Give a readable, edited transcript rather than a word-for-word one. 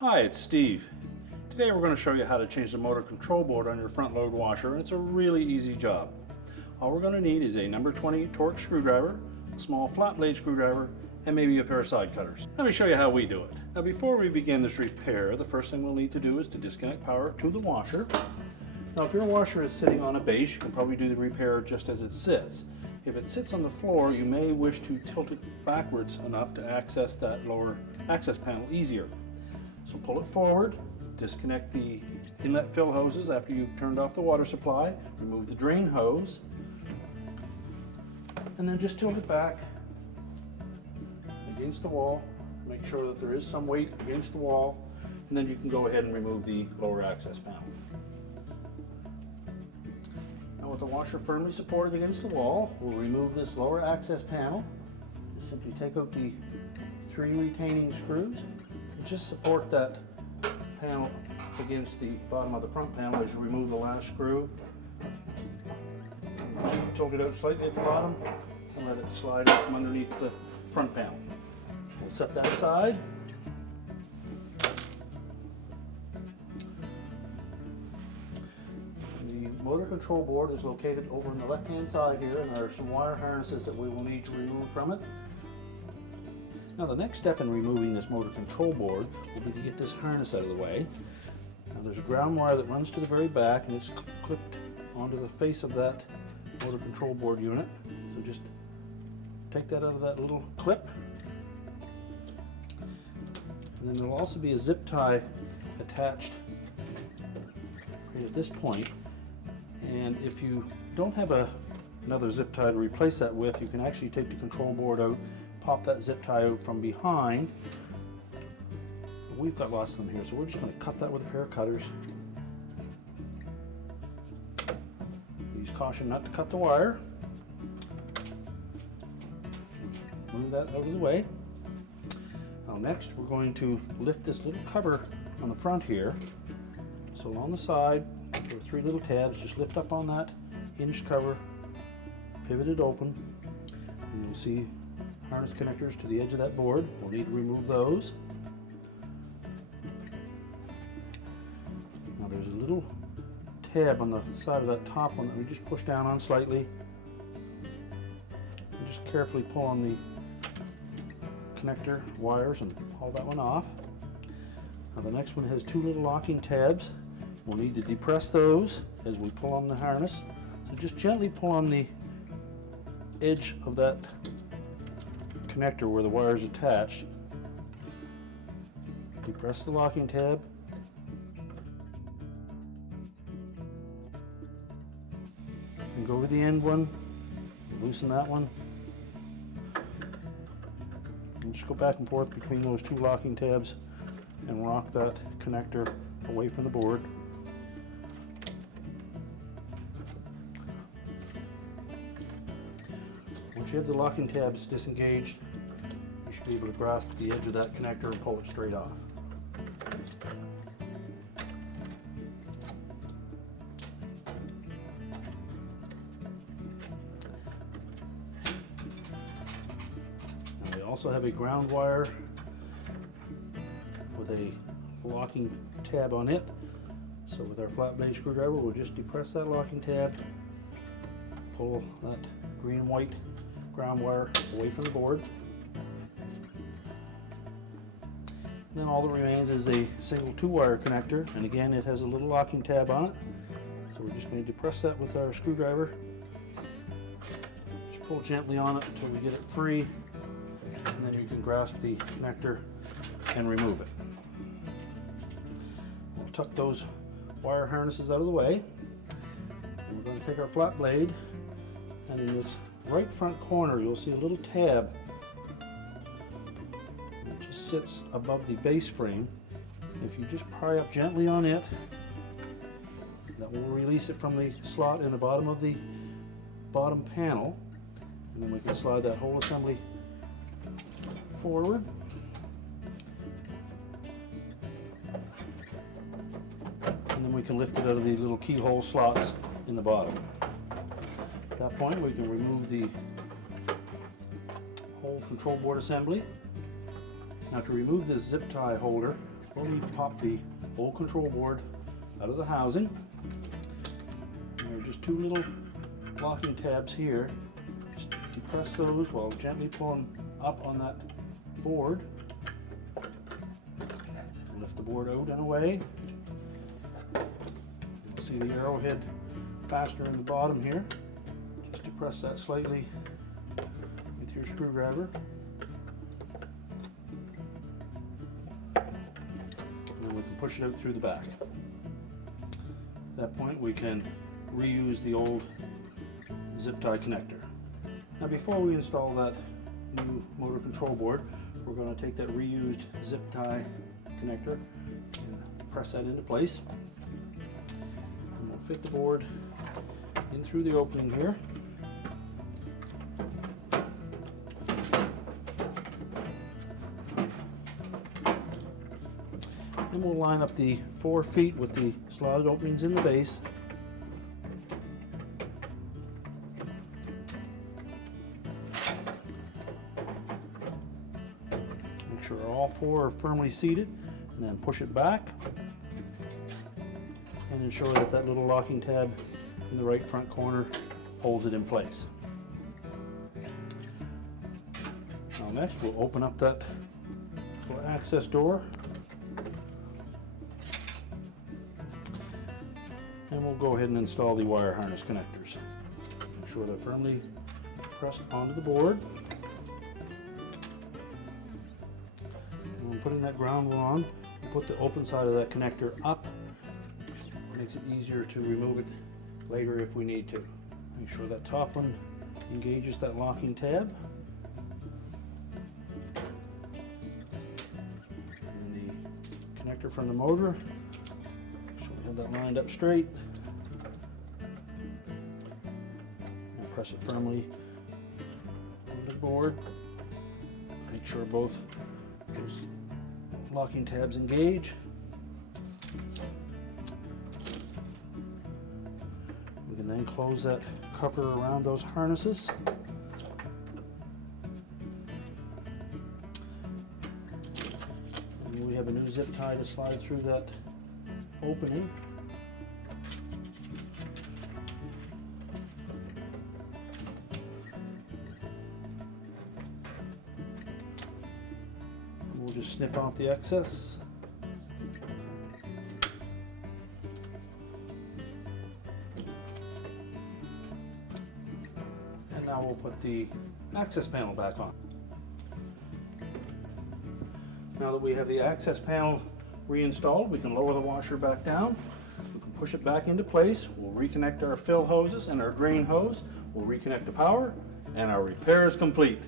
Hi, it's Steve. Today we're going to show you how to change the motor control board on your front load washer, and it's a really easy job. All we're going to need is a number 20 torque screwdriver, a small flat blade screwdriver, and maybe a pair of side cutters. Let me show you how we do it. Now before we begin this repair, the first thing we'll need to do is to disconnect power to the washer. Now if your washer is sitting on a base, you can probably do the repair just as it sits. If it sits on the floor, you may wish to tilt it backwards enough to access that lower access panel easier. So pull it forward, disconnect the inlet fill hoses after you've turned off the water supply, remove the drain hose, and then just tilt it back against the wall. Make sure that there is some weight against the wall, and then you can go ahead and remove the lower access panel. Now with the washer firmly supported against the wall, we'll remove this lower access panel. Just simply take out the 3 retaining screws and just support that panel against the bottom of the front panel as you remove the last screw. Just tilt it out slightly at the bottom and let it slide out from underneath the front panel. We'll set that aside. The motor control board is located over on the left hand side here, and there are some wire harnesses that we will need to remove from it. Now the next step in removing this motor control board will be to get this harness out of the way. Now there's a ground wire that runs to the very back, and it's clipped onto the face of that motor control board unit. So just take that out of that little clip. And then there will also be a zip tie attached right at this point. And if you don't have another zip tie to replace that with, you can actually take the control board out, pop that zip tie out from behind. We've got lots of them here, so we're just going to cut that with a pair of cutters. Use caution not to cut the wire. Move that out of the way. Now next we're going to lift this little cover on the front here. So along the side, there are 3 little tabs. Just lift up on that hinge cover, pivot it open, and you'll see harness connectors to the edge of that board. We'll need to remove those. Now there's a little tab on the side of that top one that we just push down on slightly. And just carefully pull on the connector wires and haul that one off. Now the next one has 2 little locking tabs. We'll need to depress those as we pull on the harness. So just gently pull on the edge of that connector where the wire is attached. Depress the locking tab. And go to the end one, loosen that one. And just go back and forth between those 2 locking tabs and rock that connector away from the board. Once you have the locking tabs disengaged, you should be able to grasp the edge of that connector and pull it straight off. Now they also have a ground wire with a locking tab on it. So with our flat blade screwdriver, we'll just depress that locking tab, pull that green and white ground wire away from the board. And then all that remains is a single 2-wire connector, and again it has a little locking tab on it. So we're just going to depress that with our screwdriver. Just pull gently on it until we get it free, and then you can grasp the connector and remove it. We'll tuck those wire harnesses out of the way, and we're going to take our flat blade, and in this right front corner you'll see a little tab that just sits above the base frame. If you just pry up gently on it, that will release it from the slot in the bottom of the bottom panel, and then we can slide that whole assembly forward. And then we can lift it out of the little keyhole slots in the bottom. At that point we can remove the whole control board assembly. Now to remove this zip tie holder, fully pop the old control board out of the housing. And there are just two little locking tabs here. Just depress those while gently pulling up on that board. Lift the board out and away. You'll see the arrowhead fastener in the bottom here. Just depress that slightly with your screwdriver. And then we can push it out through the back. At that point we can reuse the old zip tie connector. Now before we install that new motor control board, we're going to take that reused zip tie connector and press that into place. And we'll fit the board in through the opening here. Then we'll line up the 4 feet with the slotted openings in the base. Make sure all 4 are firmly seated, and then push it back and ensure that that little locking tab in the right front corner holds it in place. Now next we'll open up that little access door and we'll go ahead and install the wire harness connectors. Make sure they're firmly pressed onto the board. And when putting that ground wheel on, we'll put the open side of that connector up. It makes it easier to remove it later if we need to. Make sure that top one engages that locking tab. And the connector from the motor, so we have that lined up straight. And press it firmly onto the board. Make sure both those locking tabs engage. We can then close that cover around those harnesses. And we have a new zip tie to slide through that opening. And we'll just snip off the excess. Now we'll put the access panel back on. Now that we have the access panel reinstalled, we can lower the washer back down. We can push it back into place. We'll reconnect our fill hoses and our drain hose. We'll reconnect the power, and our repair is complete.